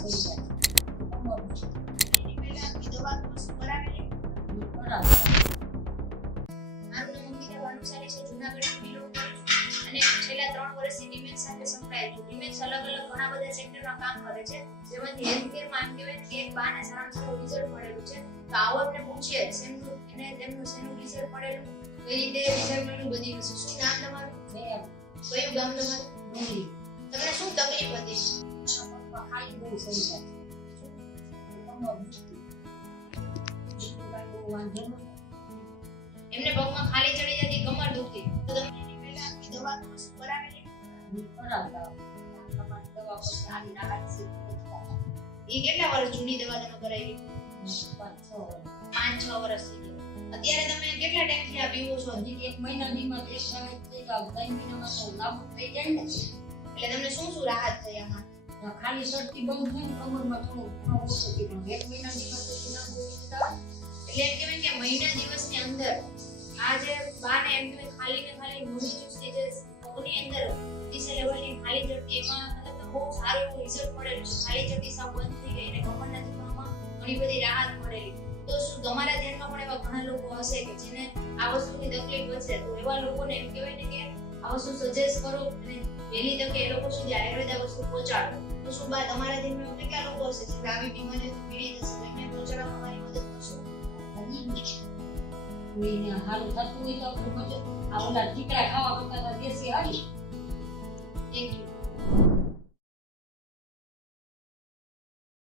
થઈ જાય. એની પહેલા આપની દવા કોર્સ કરાવેલી? બરાબર. મારું નામ અંકિતા ભાનુશાલી છે, જૂનાગઢથી બિલોંગ કરું છું અને છેલ્લા 3 વર્ષથી ડિમેન્સ સાથે સંકળાયેલ છું. ડિમેન્સ અલગ અલગ ઘણા બધા સેક્ટરમાં કામ કરે છે, જેમાંથી હેલ્થકેરમાં આમ કહેવાય કે એક બાને સારામાં સારું રિઝલ્ટ મળેલું છે. તો આવો એમને પૂછીએ શેનું એને તેમનું શેનું રિઝલ્ટ મળેલું, કઈ રીતે રિઝલ્ટ મળ્યું, બધી વસ્તુ. શું નામ તમારું? કયું ગામ તમારું? ડુંગળી. તમને શું તકલીફ હતી? પગમાં ખાલી બહુ થઈ જાય. કમર દુખતી. બીજું કાંઈ બહુ વાંધો નહોતો. એમને પગમાં ખાલી ચડી જતી, કમર દુખતી. તો તમે એની પહેલા આપની દવા કોર્સ કરાવેલી? બરાબર. તમારી દવા પછી આવીને આવીને એ કેટલા વર્ષ જૂની દવા તમે કરાવી? 5-6 વર્ષ. 5-6 વર્ષ થઈ ગયા. અત્યારે તમે કેટલા ટાઈમથી આ પીવો છો? હજી 1 મહિનામાં એક સમય થઈ જાવ 3 મહિનામાં તો નાબૂદ થઈ જાય ને. એટલે તમને શું શું રાહત થઈ આમાં? ખાલી શરતી બંધ થઈ ને કમરમાં થોડું ઘણું ઓછું થઈ પણ 1 મહિનાની અંદર તો નાબૂદ થઈ જાય. એટલે એમ કહેવાય કે મહિના દિવસની અંદર આ જે બાને એમ કહેવાય ખાલી ને ખાલી મૂડી ચૂસતી જે પગની અંદર દિશે લેવલની ખાલી ચડતી એમાં મતલબ બહુ સારું એવું રિઝલ્ટ મળેલું છે. ખાલી ચડતી સાવ બંધ થઈ ગઈ અને કમરના દુખાવામાં ઘણી બધી રાહત મળેલી. તો શું તમારા ધ્યાનમાં પણ એવા ઘણા લોકો હશે કે જેને આ વસ્તુની તકલીફ હશે? તો એવા લોકોને એમ કહેવાય ને કે આ વસ્તુ સજેસ્ટ કરો અને વહેલી તકે એ લોકો સુધી આયુર્વેદ આ વસ્તુ પહોંચાડો. તો શું બા તમારા ધ્યાનમાં કેટલા લોકો હશે જે આવી બીમારીઓથી પીડિત હશે? તો એમને પહોંચાડવામાં મારી મદદ કરશો? કોઈને હારું થતું હોય તો આપણે આ ઓલા ટીકડા ખાવા કરતા દેશી હારી. Thank you.